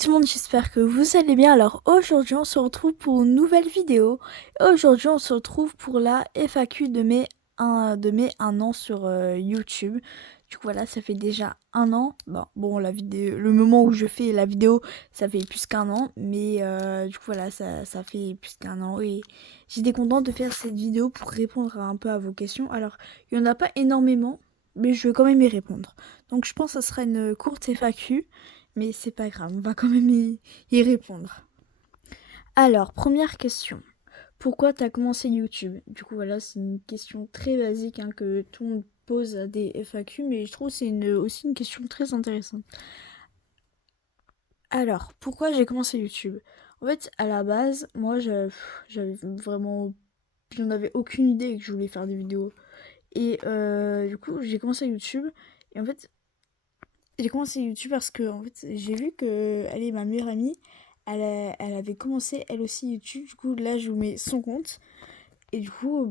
tout le monde, j'espère que vous allez bien. Alors aujourd'hui on se retrouve pour une nouvelle vidéo. Aujourd'hui on se retrouve pour la FAQ de mes 1 an sur YouTube. Du coup voilà, ça fait déjà 1 an. Bon, la vidéo, le moment où je fais la vidéo, ça fait plus qu'1 an. Mais du coup voilà, ça fait plus qu'1 an. Et j'étais contente de faire cette vidéo pour répondre un peu à vos questions. Alors il n'y en a pas énormément, mais je vais quand même y répondre. Donc je pense que ça sera une courte FAQ. Mais c'est pas grave, on va quand même y répondre. Alors, première question. Pourquoi t'as commencé YouTube? Du coup, voilà, c'est une question très basique que tout le monde pose à des FAQ, mais je trouve que c'est aussi une question très intéressante. Alors, pourquoi j'ai commencé YouTube? En fait, à la base, moi, j'avais vraiment... J'en avais aucune idée que je voulais faire des vidéos. Et du coup, j'ai commencé YouTube. Et en fait, j'ai commencé YouTube parce que en fait, j'ai vu que allez, ma meilleure amie, elle avait commencé elle aussi YouTube. Du coup, là, je vous mets son compte. Et du coup,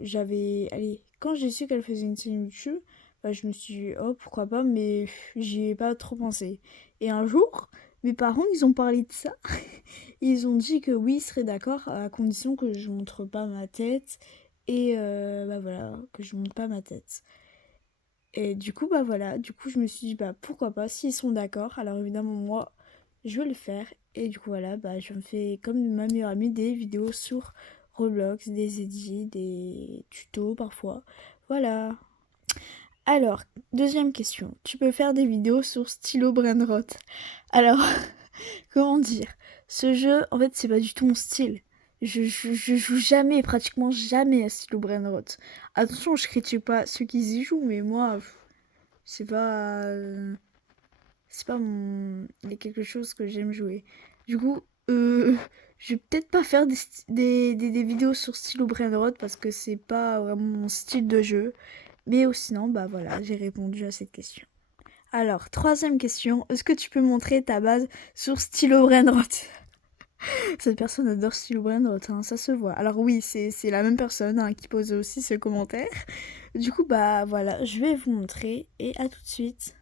j'avais. Allez, quand j'ai su qu'elle faisait une chaîne YouTube, je me suis dit, oh, pourquoi pas, mais j'y ai pas trop pensé. Et un jour, mes parents, ils ont parlé de ça. Ils ont dit que oui, ils seraient d'accord à condition que je montre pas ma tête. Et voilà, que je montre pas ma tête. Et du coup, voilà, du coup, je me suis dit, pourquoi pas, s'ils sont d'accord, alors évidemment, moi, je vais le faire. Et du coup, voilà, je me fais, comme ma meilleure amie, des vidéos sur Roblox, des edits, des tutos parfois. Voilà. Alors, deuxième question. Tu peux faire des vidéos sur Stylo Brainrot. Alors, comment dire? Ce jeu, en fait, c'est pas du tout mon style. Je joue jamais, pratiquement jamais à Stylo Brainrot. Attention, je critique pas ceux qui y jouent, mais moi, c'est pas. C'est pas mon. Il y a quelque chose que j'aime jouer. Du coup, je vais peut-être pas faire des vidéos sur Stylo Brainrot parce que c'est pas vraiment mon style de jeu. Mais sinon, voilà, j'ai répondu à cette question. Alors, troisième question. Est-ce que tu peux montrer ta base sur Stylo Brainrot? Cette personne adore Stylo Brainrot, ça se voit. Alors oui, c'est la même personne qui pose aussi ce commentaire. Du coup, voilà, je vais vous montrer et à tout de suite.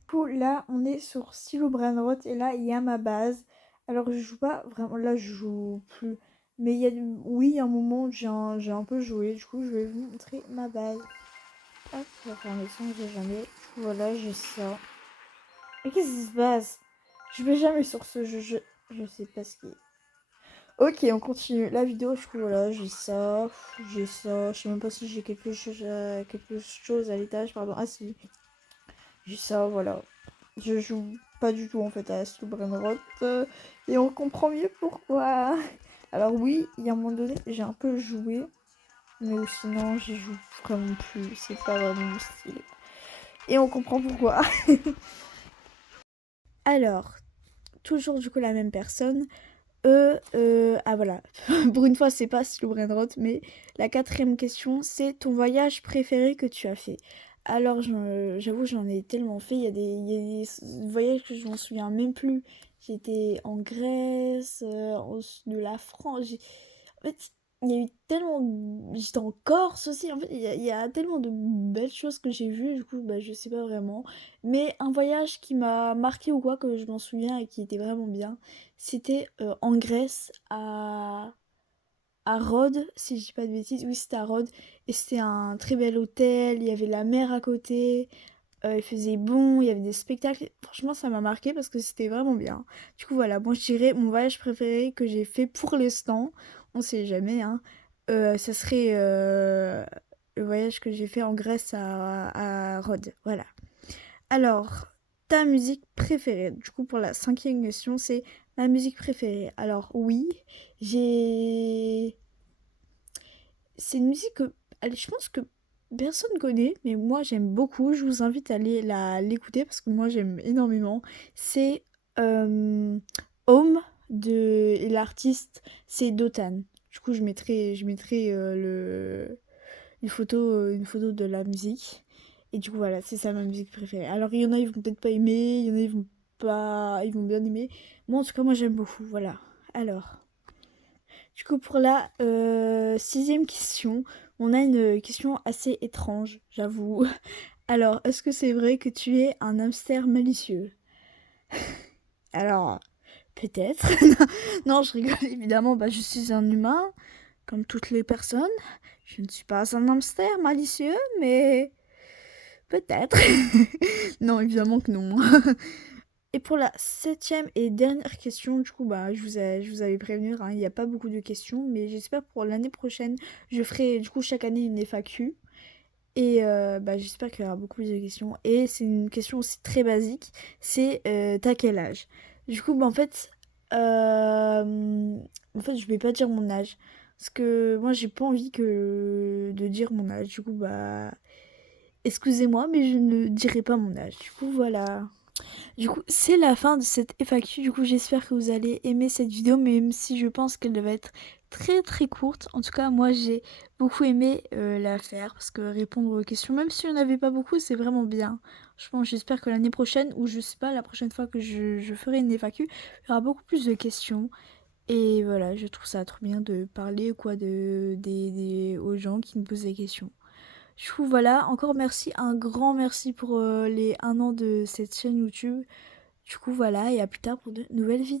Du coup, là, on est sur Stylo Brainrot et là, il y a ma base. Alors, je joue pas vraiment, là, je joue plus. Mais oui, il y a un moment, j'ai un peu joué. Du coup, je vais vous montrer ma base. Hop, je vais fermer ça, on sait jamais. Du coup, voilà, j'ai ça. Mais qu'est-ce qui se passe? Je vais jamais sur ce jeu, je sais pas ce qui est. Ok, on continue la vidéo. Du coup, voilà, j'ai ça. J'ai ça. Je sais même pas si j'ai quelque chose à l'étage, pardon. Ah, si. J'ai ça, voilà. Je joue pas du tout en fait à Slow Brainrot et on comprend mieux pourquoi. Alors oui, il y a un moment donné, j'ai un peu joué, mais sinon j'y joue vraiment plus, c'est pas vraiment mon style. Et on comprend pourquoi. Alors, toujours du coup la même personne. Ah voilà, pour une fois c'est pas Slow Brainrot, mais la quatrième question c'est ton voyage préféré que tu as fait. Alors j'avoue j'en ai tellement fait, il y a des voyages que je m'en souviens même plus. J'étais en Grèce, de la France, en fait il y a eu tellement... J'étais en Corse aussi, en fait il y a tellement de belles choses que j'ai vues, du coup je sais pas vraiment. Mais un voyage qui m'a marqué ou quoi, que je m'en souviens et qui était vraiment bien, c'était en Grèce, à Rhodes, si je dis pas de bêtises. Oui, c'était à Rhodes. Et c'était un très bel hôtel, il y avait la mer à côté, il faisait bon, il y avait des spectacles. Franchement, ça m'a marqué parce que c'était vraiment bien. Du coup, voilà, moi je dirais mon voyage préféré que j'ai fait pour l'instant, on sait jamais, ça serait le voyage que j'ai fait en Grèce à Rhodes. Voilà. Alors, ta musique préférée. Du coup, pour la cinquième question, c'est ma musique préférée. Alors, oui, j'ai... C'est une musique que, allez, je pense que personne connaît, mais moi j'aime beaucoup. Je vous invite à aller l'écouter parce que moi j'aime énormément. C'est euh, Home et l'artiste, c'est Dotan. Du coup, je mettrai une photo de la musique. Et du coup, voilà, c'est ça ma musique préférée. Alors, il y en a, ils vont peut-être pas aimer, il y en a, ils vont pas, ils vont bien aimer. Moi, en tout cas, moi, j'aime beaucoup. Voilà. Alors, du coup, pour la sixième question, on a une question assez étrange, j'avoue. Alors, est-ce que c'est vrai que tu es un hamster malicieux? Alors, peut-être. Non, je rigole, évidemment, bah, je suis un humain, comme toutes les personnes. Je ne suis pas un hamster malicieux, mais peut-être. Non, évidemment que non. Et pour la 7e et dernière question, du coup, bah, je vous avais prévenu, hein, il n'y a pas beaucoup de questions, mais j'espère pour l'année prochaine, je ferai du coup chaque année une FAQ. Et bah, j'espère qu'il y aura beaucoup plus de questions. Et c'est une question aussi très basique, c'est t'as quel âge? Du coup, bah, en fait, je vais pas dire mon âge. Parce que moi, j'ai pas envie de dire mon âge. Du coup, bah, excusez-moi, mais je ne dirai pas mon âge. Du coup, voilà. Du coup, c'est la fin de cette FAQ. Du coup, j'espère que vous allez aimer cette vidéo, même si je pense qu'elle va être très très courte. En tout cas, moi, j'ai beaucoup aimé la faire parce que répondre aux questions, même si on n'avait pas beaucoup, c'est vraiment bien. Je pense, j'espère que l'année prochaine, ou je sais pas, la prochaine fois que je ferai une FAQ, il y aura beaucoup plus de questions. Et voilà, je trouve ça trop bien de parler quoi aux gens qui nous posent des questions. Du coup, voilà, encore merci, un grand merci pour les 1 an de cette chaîne YouTube. Du coup, voilà, et à plus tard pour de nouvelles vidéos.